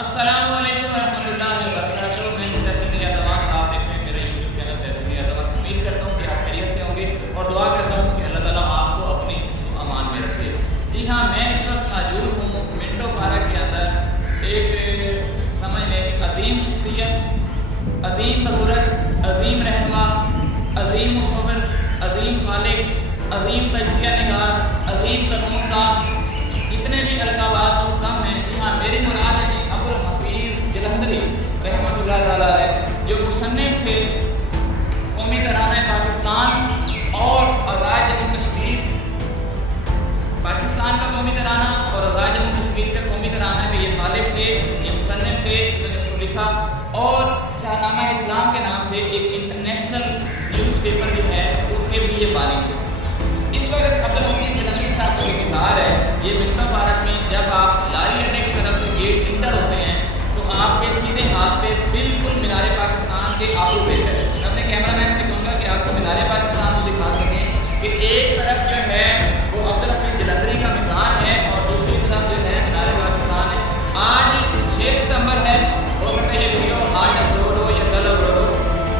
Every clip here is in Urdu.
السلام علیکم ورحمۃ اللہ وبرکاتہ۔ میں ہوں تحسین اعتماد، آپ دیکھ رہے ہیں میرا یوٹیوب چینل تحسین اعتماد۔ امید کرتا ہوں کہ آپ خیریت سے ہوں گے اور دعا کرتا ہوں کہ اللہ تعالیٰ آپ کو اپنی حفظ و امان میں رکھے۔ جی ہاں، میں اس وقت موجود ہوں منٹو پارک کے اندر، ایک سمجھ لیں کہ عظیم شخصیت، عظیم بزرگ، عظیم رہنما، عظیم مصور، عظیم خالق، عظیم تجزیہ نگار، عظیم ترجمہ کار، اتنے بھی القابات تو کم ہیں۔ جی ہاں، میری مراد ہے جی ابو الحفیظ جلندری رحمۃ اللہ تعالیٰ علیہ، جو مصنف تھے قومی ترانہ پاکستان اور آزاد جموں کشمیر، پاکستان کا قومی ترانہ اور آزاد جموں کشمیر کا قومی ترانہ کے یہ خالق تھے، یہ مصنف تھے، جنہوں نے اس کو لکھا، اور شاہنامہ اسلام کے نام سے ایک انٹرنیشنل نیوز پیپر جو ہے اس کے بھی یہ بانی تھے۔ اس وقت عبد الحفیظ جلندری صاحب کا ایک اظہار ہے، یہ منٹو پارک میں جب آپ لاری اڈے کی طرف سے گیٹ انٹر ہوتے ہیں تو آپ کے سیدھے ہاتھ پہ بالکل مینار پاکستان کے اپوزٹ ہے۔ میں اپنے کیمرہ مین سے کہوں گا کہ آپ کو مینار پاکستان کو دکھا سکیں کہ ایک طرف جو ہے وہ عبد الحفیظ جلندری کا مزار ہے اور دوسری طرف جو ہے مینار پاکستان ہے۔ آج 6 ستمبر ہے، ہو سکتا ہے یہ ویڈیو آج اپلوڈ ہو یا کل اپلوڈ ہو،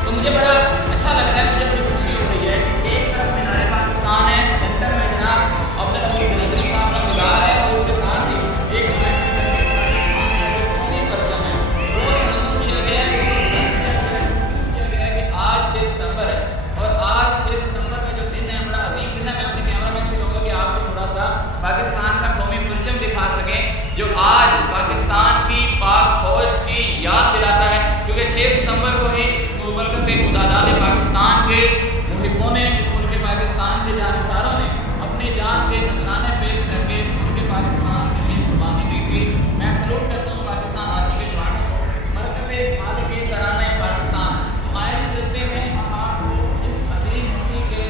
تو مجھے بڑا اچھا لگ رہا ہے، مجھے بڑی خوشی ہو رہی ہے کہ ایک طرف مینار پاکستان ہے، سینٹر میں جناب عبد الحفیظ جلندری صاحب کا مزار ہے، اور اس کے ساتھ ہی ایک قومی پرچم ہے۔ وہ سنمو کیا گیا ہے کہ آج 6 ستمبر ہے، اور آج 6 ستمبر کا جو دن ہے بڑا عظیم دن ہے۔ میں اپنے کیمرہ مین سے کہوں گا کہ آپ کو تھوڑا سا پاکستان کا قومی پرچم دکھا سکیں، جو آج پاکستان کی پاک فوج کی یاد دلاتا ہے، کیونکہ 6 ستمبر کو ہی اس مملکت متعدد پاکستان کے محبوں نے، اس ملک پاکستان کے جانثاروں نے اپنی جان کے نذرانے پیش کر کے اس ملک پاکستان کے لیے قربانی دی تھی۔ میں سلوٹ کرتا ہوں پاکستان آرمی کے جوانوں کو، مرکز خالق ترانہ پاکستان۔ تو آئے جی چلتے ہیں ہم آپ کو اس عظیم ہستی کے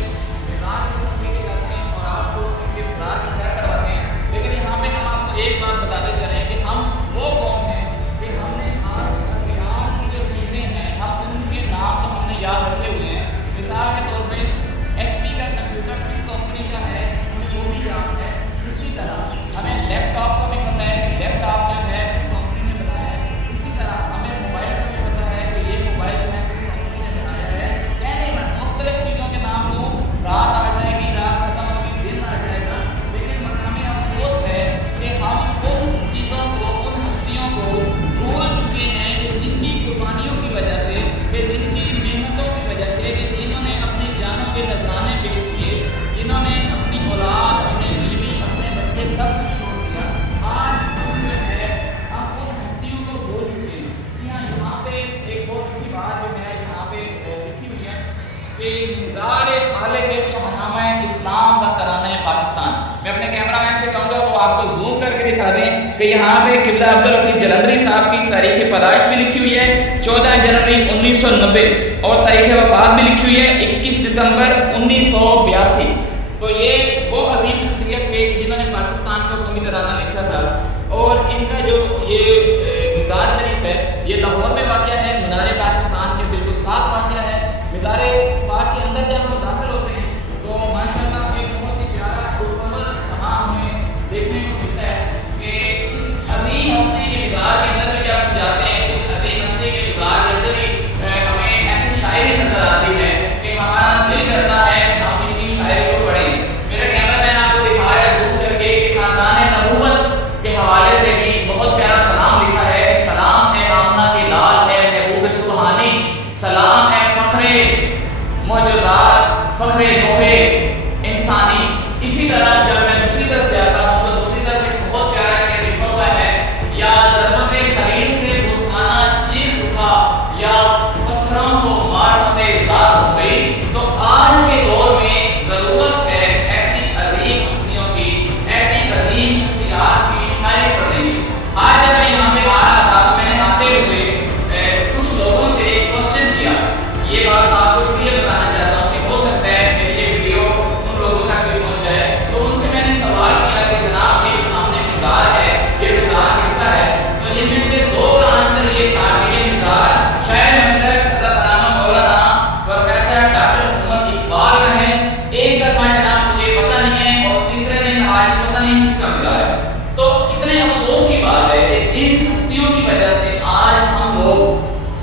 مزار کو لے کے جاتے ہیں اور آپ کو ان کے مزار کی سیر کرواتے ہیں۔ لیکن یہاں پہ ہم آپ کو ایک بات بتاتے چلیں کہ ہم وہ قوم ہیں کہ ہم نے آج کی جو چیزیں ہیں ہم ان کے نام تو ہم نے یاد رکھے ہوئے ہیں۔ مثال کے طور پہ ایچ پی کا کمپیوٹر کس کمپنی کا ہے ہمیں وہ بھی یاد ہے، اسی طرح ہمیں لیپ ٹاپ کا بھی پتہ ہے کہ لیپ ٹاپ جو ہے کس کمپنی نے بنایا ہے، اسی طرح ہمیں موبائل کا بھی پتہ ہے کہ یہ موبائل جو ہے کس کمپنی نے بنایا ہے۔ کہنے میں مختلف چیزوں کے نام لوں، رات آ جائے گی، رات ختم ہوگی، دن آ جائے گا، لیکن مقامی افسوس ہے کہ ہم ان چیزوں کو، ان ہستیوں کو بھول چکے ہیں کہ جن کی قربانیوں کی وجہ سے، کہ جن کی محنتوں کی وجہ سے، کہ جنہوں نے اپنی جانوں کے نذرانے پیش کیے، جنہوں نے اپنی اولاد، اپنی بیوی، اپنے بچے سب کچھ چھوڑ دیا، آج ہم جو ہے ہم ان ہستیوں کو بھول چکے ہیں۔ جی ہاں، یہاں پہ ایک بہت اچھی بات جو ہے یہاں پہ لکھی ہوئی ہے کہ مزار خالق شاہنامہ اسلام کا ترانہ پاکستان۔ میں اپنے کیمرہ مین سے کہوں گا وہ آپ کو زوم کر کے دکھا دیں کہ یہاں پہ قبلہ عبد الحفیظ جلندری صاحب کی تاریخ پیدائش بھی لکھی ہوئی ہے 14 جنوری 1990، اور تاریخ وفات بھی لکھی ہوئی ہے 21 دسمبر 1982۔ تو یہ وہ عظیم شخصیت تھے کہ جنہوں نے پاکستان کا قومی ترانہ لکھا تھا، اور ان کا جو یہ مزار شریف ہے یہ لاہور میں واقع ہے، مینار پاکستان کے بالکل ساتھ واقع ہے۔ مزار پاک کے اندر جب ہم داخل ہوتے ہیں تو ماشاءاللہ ایک بہت ہی پیارا پرامن سما ہمیں دیکھنے کو ملتا ہے کہ اس عظیم ہستی کے مزار کے اندر بھی جب ہم جاتے ہیں، اس عظیم ہستی کے مزار کے اندر ہی ہمیں ایسی شاعری نظر آتی ہے کہ ہمارا دل کرتا ہے کہ ہم ان کی شاعری کو پڑھیں۔ میرا کیمرہ مین آپ کو دکھا رہا ہے زوم کر کے کہ خاندان نبوت کے حوالے سے بھی بہت پیارا سلام لکھا ہے کہ سلام اے آمنہ کے لال، اے محبوب سبحانی، سلام اے فخر معجزات،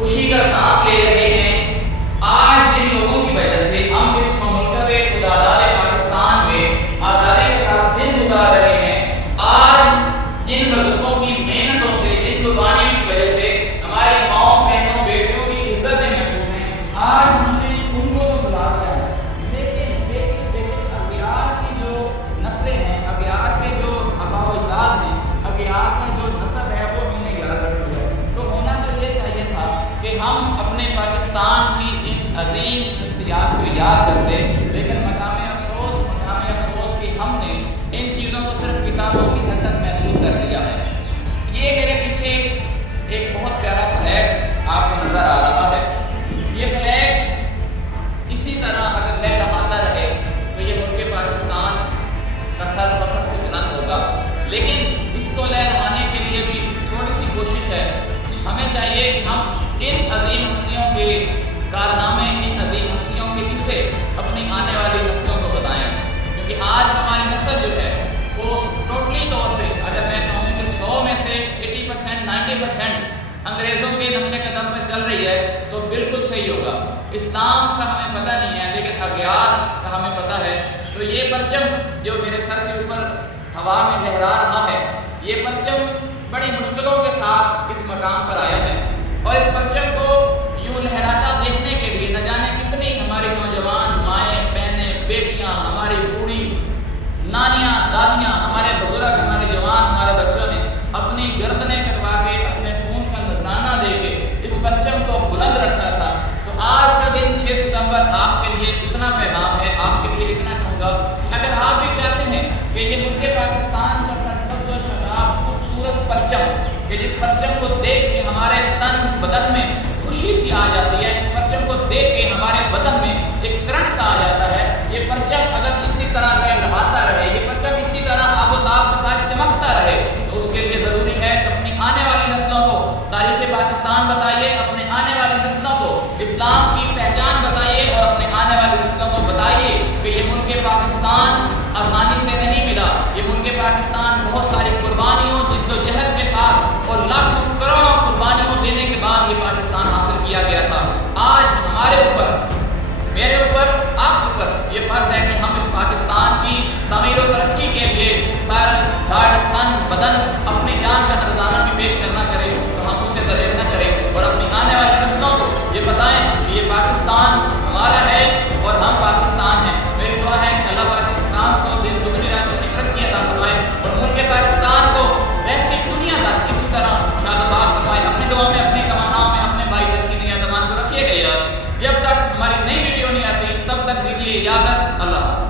خوشی کا سانس لے رہے ہیں۔ آج جن لوگوں کی وجہ سے ہم اس مملکت خداداد پاکستان میں آزادی کے ساتھ دن گزار رہے ہیں، آج جن بزرگوں کی محنتوں سے، جن قربانیوں کی وجہ سے ہماری ماؤں بہنوں بیٹیوں کی عزتیں محفوظ ہیں، آج ہم نے ان کو تو بلا دیا ہے، لیکن اغیار کی جو نسلیں ہیں، اغیار کے جو آباء و اجداد ہیں، اغیار کا جو نسل ہے وہ ہم نے یاد رکھی ہے۔ تو ہونا تو یہ چاہیے تھا کہ ہم اپنے پاکستان کی ان عظیم شخصیات کو یاد کرتے، لیکن مقام افسوس کہ ہم نے ان چیزوں کو صرف کتابوں کی حد تک محدود کر دیا ہے۔ یہ میرے پیچھے ایک بہت پیارا فلیگ آپ کو نظر آ رہا ہے۔ یہ فلیگ اسی طرح اگر لہلہاتا رہے تو یہ ملک پاکستان کا سر فخر سے بلند ہوگا، لیکن اس کو لہلہانے کے لیے بھی تھوڑی سی کوشش ہے۔ ہمیں چاہیے کہ ہم ان عظیم ہستیوں کے کارنامے، ان عظیم ہستیوں کے قصے اپنی آنے والی نسلوں کو بتائیں، کیونکہ آج ہماری نسل جو ہے وہ ٹوٹلی طور پہ اگر میں کہوں کہ 100 میں سے 80%، 90% انگریزوں کے نقش قدم پر چل رہی ہے تو بالکل صحیح ہوگا۔ اسلام کا ہمیں پتہ نہیں ہے، لیکن اغیار کا ہمیں پتہ ہے۔ تو یہ پرچم جو میرے سر کے اوپر ہوا میں لہرا رہا ہے، یہ پرچم بڑی مشکلوں کے ساتھ اس مقام پر آیا ہے، اور اس پرچم کو یوں لہراتا دیکھنے کے لیے نہ جانے کتنی ہماری نوجوان مائیں، بہنیں، بیٹیاں، ہماری بوڑھی نانیاں، دادیاں، ہمارے بزرگ، ہمارے جوان، ہمارے بچوں نے اپنی گردنیں کٹوا کے، اپنے خون کا نذرانہ دے کے اس پرچم کو بلند رکھا تھا۔ تو آج کا دن 6 ستمبر آپ کے لیے اتنا پیغام ہے، آپ کے لیے اتنا کہوں گا کہ اگر آپ بھی چاہتے ہیں کہ یہ ملک پاکستان کا سرسبز و شاداب خوبصورت پرچم، کہ جس پرچم کو دیکھ کے ہمارے تن بدن میں خوشی سی آ جاتی ہے، جس پرچم کو دیکھ کے ہمارے بدن میں ایک کرنٹ سا آ جاتا ہے، یہ پرچم اگر اسی طرح لہراتا رہے، یہ پرچم اسی طرح آب و تاب کے ساتھ چمکتا رہے، تو اس کے لیے ضروری ہے کہ اپنی آنے والی نسلوں کو تاریخ پاکستان بتائیے، اپنے آنے والی نسلوں کو اسلام کی پہچان بتائیے، اور اپنے آنے والی نسلوں کو بتائیے کہ یہ ملک پاکستان آسانی سے نہیں ملا، یہ ملک پاکستان بہت ساری قربانیوں، جد و جہد کے ساتھ اور لاکھوں کروڑوں قربانیوں دینے کے بعد یہ پاکستان حاصل کیا گیا تھا۔ آج ہمارے اوپر، میرے اوپر، آپ کے اوپر یہ فرض ہے کہ ہم اس پاکستان کی تعمیر و ترقی کے لیے سر، دھڑ، تن، بدن، اپنی جان کا نذرانہ بھی پیش کرنا کریں، تو ہم اس سے دریغ نہ کریں، اور اپنی آنے والی نسلوں کو یہ بتائیں کہ یہ پاکستان ہمارا ہے اور ہم پاکستان ہیں۔ میری دعا ہے کہ اللہ پاکستان کو دن دگنی رات چوگنی ترقی عطا فرمائے، اور ملک پاکستان کو رہتی دنیا تک اسی طرح شاد و آباد فرمائے۔ اپنی دعا میں، اپنی تمناؤں میں اپنے بھائی تحسین یادمان کو رکھیے گا یاد۔ جب تک ہماری نئی ویڈیو نہیں آتی تب تک دیجیے اجازت۔ اللہ حافظ۔